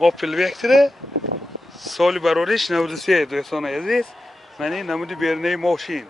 Opel Vectra سال برارش 93 دوستان عزیز. من این نمود بیرنه ماشین.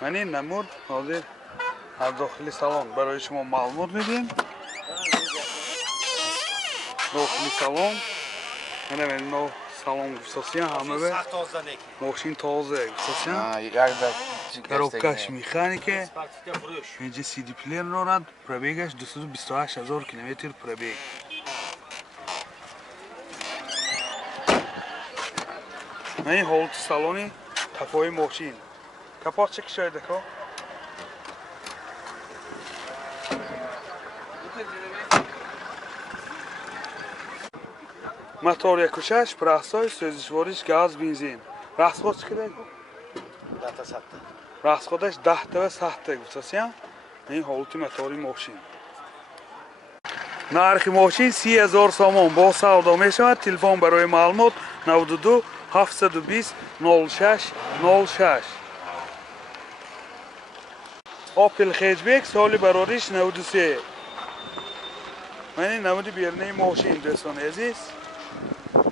من این نمود حاضر از داخل سالن برای شما معلومات میدیم. داخل سالن من این سالن گفتیم همه به ماشین تازه گفتیم. коробкаш механике. اینجا سی دی پلیر دارد. پرابیگش 228,000 کیلومتر پرابیگ. من این حالت سالونی کفای ماشین. کپاش چک شاید که موتور 1.6 پرستای سوزشوارش گاز بنزین. راسخود چقدر؟ راسخودش 10 تا و 100 تا گفتیم. این حالت موتوری ماشین. نرخ ماشین 30,000 سوم با سودا میشود. تلفن برای معلومات 92 720 06 06. Opel Hatchback سال برارش 93. من این نمود بیرنه ماشین دوستان عزیز.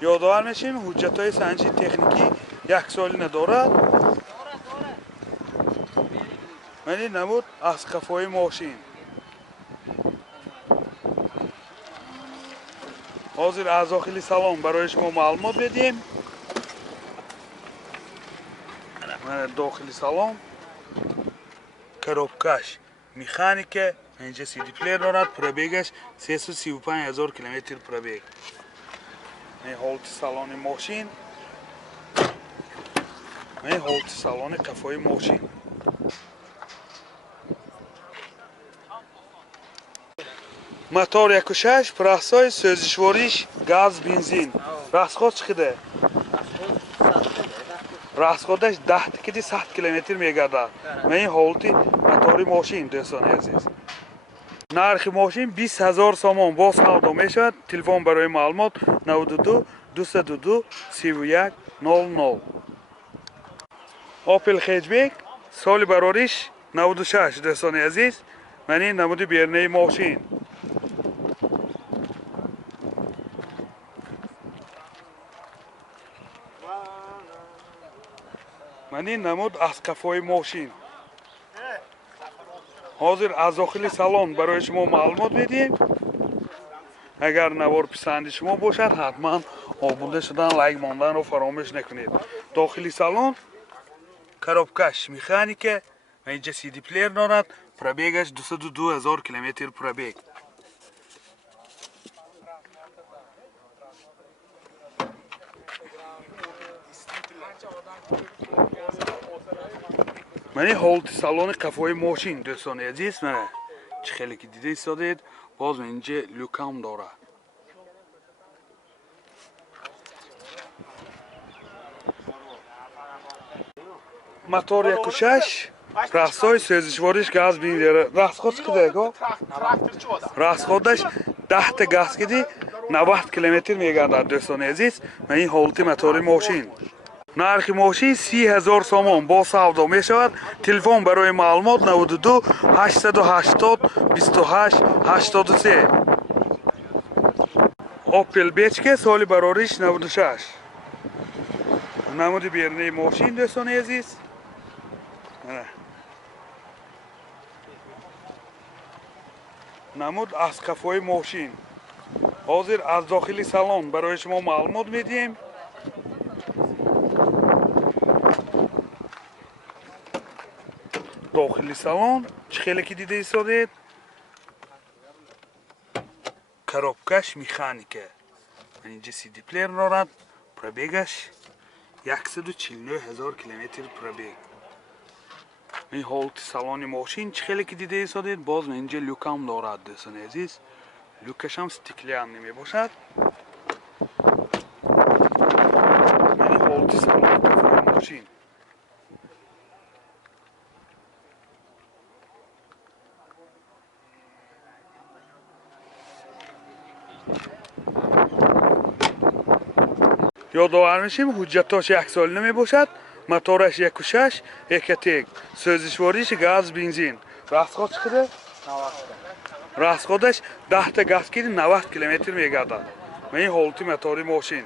یادآور میشیم حجت‌های سنجی تکنیکی یک سالی ندارد. من این نمود از کفای ماشین. حاضر از داخل سالن برای شما معلومات بدیم. من داخل سالن коробкаш механике اینجا سی دی پلیر دارد. پرابیگش 335,000 کیلومتر پرابیگ. این حالت سالن ماشین. این حالت سالن کفای ماشین. موتور 1.6 پرستای سوزشواریش گاز بنزین. راسخود چقدر؟ راسخودش 10 تا 100 کیلومتر میگردد. من این حالت موتور ماشین دوستان عزیز. نرخ ماشین 20,000 سوم با سودا میشود. تلفن برای معلومات 92 222 31 00. Opel Hatchback سال برارش 96 دوستان عزیز. من این نمود بیرنه ماشین. من این نمود از کفای ماشین. حاضر از داخل سالن برای شما معلومات میدیم. اگر نوار پسند شما باشد حتما آبونده شدن لایک ماندن رو فراموش نکنید. داخل سالن коробкаш مکانیکه و اینجا سی دی پلیر دارد. پرابیگش 202,000 کیلومتر پرابیگ. من این حالت سالن کفای ماشین دوستان عزیز. من چه خیلی که دیده ایستادید. باز اینجا لوکام دارد. موتور 1.6 راسخای سوزشواریش گاز بنزین. راسخود چقدر که؟ راسخودش 10 تا گاز کدی 90 کیلومتر میگردد دوستان عزیز. من این حالت موتور ماشین. نرخ ماشین 30,000 سوم با سودا میشود. تلفن برای معلومات 92 880 28 83. Opel Vectra سال برارش 96. نمود بیرنه ماشین دوستان عزیز. نمود از کفای ماشین. حاضر از داخل سالن برای شما معلومات میدیم. داخل سالن چه خیلی که دیده ایستادید. коробкаш مکانیکه. اینجا سی دی پلیر دارد. پرابیگش 149,000 کیلومتر پرابیگ. این حالت سالن ماشین چه خیلی که دیده ایستادید. باز اینجا لوکام دارد دوستان عزیز. لوکش هم استیکلیان نمی باشد. این حالت سالن ماشین. یادآور میشیم حجتاش یک سال نمیباشد، موتورش 1.6 1.1 سوزشواریش گاز بنزین. راسخود چقدر؟ راسخودش 10 تا گاز گیری 90 کیلومتر میگردد. من این حالتی موتوری ماشین.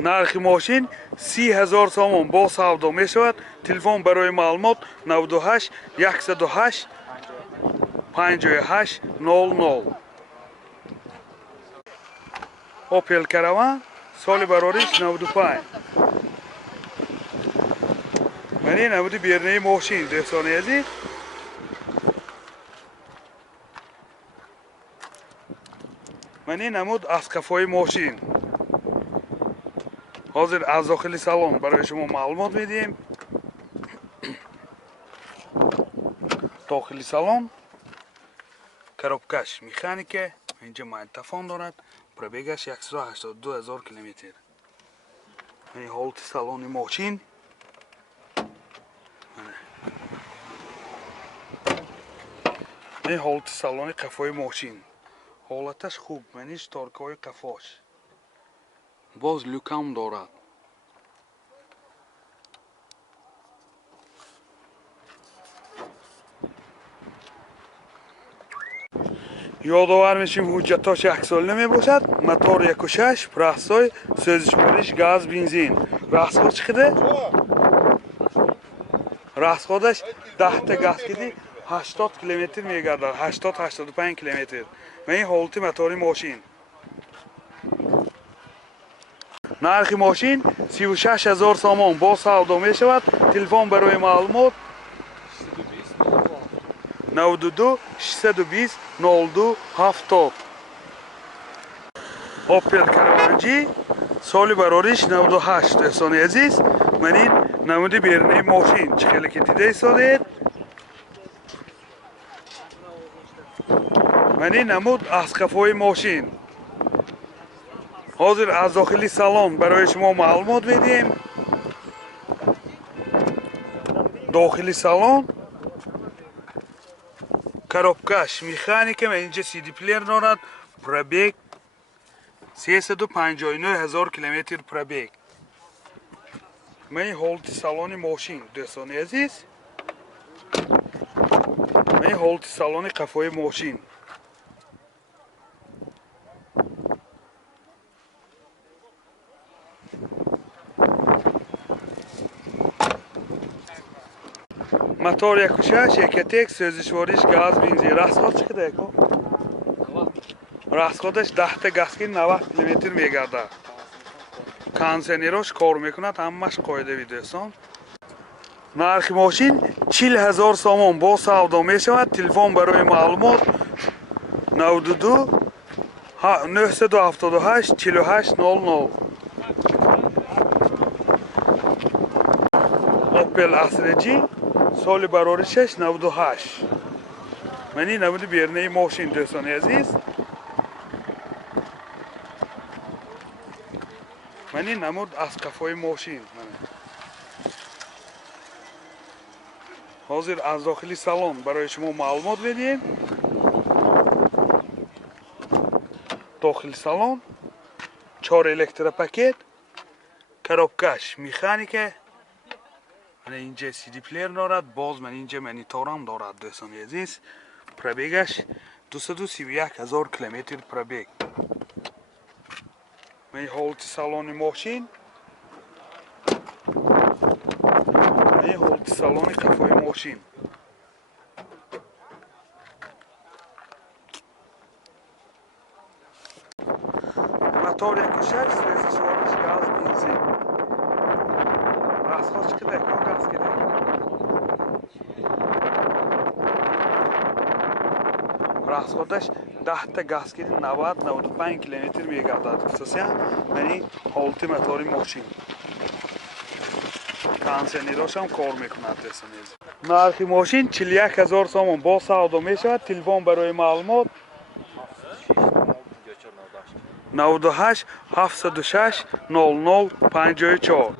نرخ ماشین 30,000 سوم با سودا می شود. تلفن برای معلومات 98 108 58 00. اوپل کاروان سال براریش 95. من این نمودی بیرنه ماشین دوستان عزیز. من این نمود از کفای ماشین. حاضر از داخل سالن برای شما معلومات میدیم. داخل سالن коробкаш механике اینجا مایتافون دارد. پربگش 182,000 کیلومتر. این حالت سالن ماشین. این حالت سالن قفای ماشین. حالتش خوب. منیش تارکای قفاش. باز لوکم دارد. یادآور میشیم حجتاش 1 سال نمیباشد. موتور 1.6 پرستای سوزشواریش گاز بنزین. راسخود چقدر؟ راسخودش 10 تا گاز کدی 80 کیلومتر میگردد. 80-85 کیلومتر. من این حالتی موتوری ماشین. نرخ ماشین 36,000 سوم با سودا می شود. تلفن برای معلومات 92 620 02 70. اوپل کاروانجی سال براریش 98 دوستان عزیز. من این نمودی بیرنه ماشین چه خیلی که دیده سادید. من این نمود از کفای ماشین. حاضر از داخلی سالن برای شما معلومات میدیم. داخلی سالن коробкаш механике. من اینجا CD پلیر دارد. پربگ 359,000 کیلومتر پربگ. من این حالت سالن ماشین دوستان عزیز. من این حالت سالن قفای ماشین. موتور 1.6 1.1 سوزشواریش گاز بنزین. راسخود چقدر کو؟ راسخودش 10 تا گاز گیری 90 کیلومتر میگردد. کانسنیروش کار میکند. همش قاعده دوستان. نرخ ماشین 40,000 سوم با سودا می شود. تلفن برای معلومات 92 978 48 00. اوپل اسرجی سال براریش 98. من این نمود بیرنه ماشین دوستان عزیز. من این نمود از کفای ماشین. حاضر از داخلی سالن برای شما معلومات بدیم. داخل سالن 4 الکترا پاکت коробкаш مکانیکه. من اینجا CD پلیر دارد. باز من اینجا مانیتورم دارد دوستان عزیز. پربگش 231,000 کیلومتر پربگ. من حالت سالن ماشین. من حالت سالن قفای ماشین. موتور 1.6 سوزشواریش گاز بنزین. راسخود چقدر کو گاز کده؟ راسخودش 10 تا گاز کدی 90-95 کیلومتر میگردد. اساسا من این حالتی موتوری ماشین. کانسنیروش هم کار میکند دوستان عزیز. نرخ ماشین 41,000 سوم با سودا می شود. تلفن برای معلومات 98 706 00 54.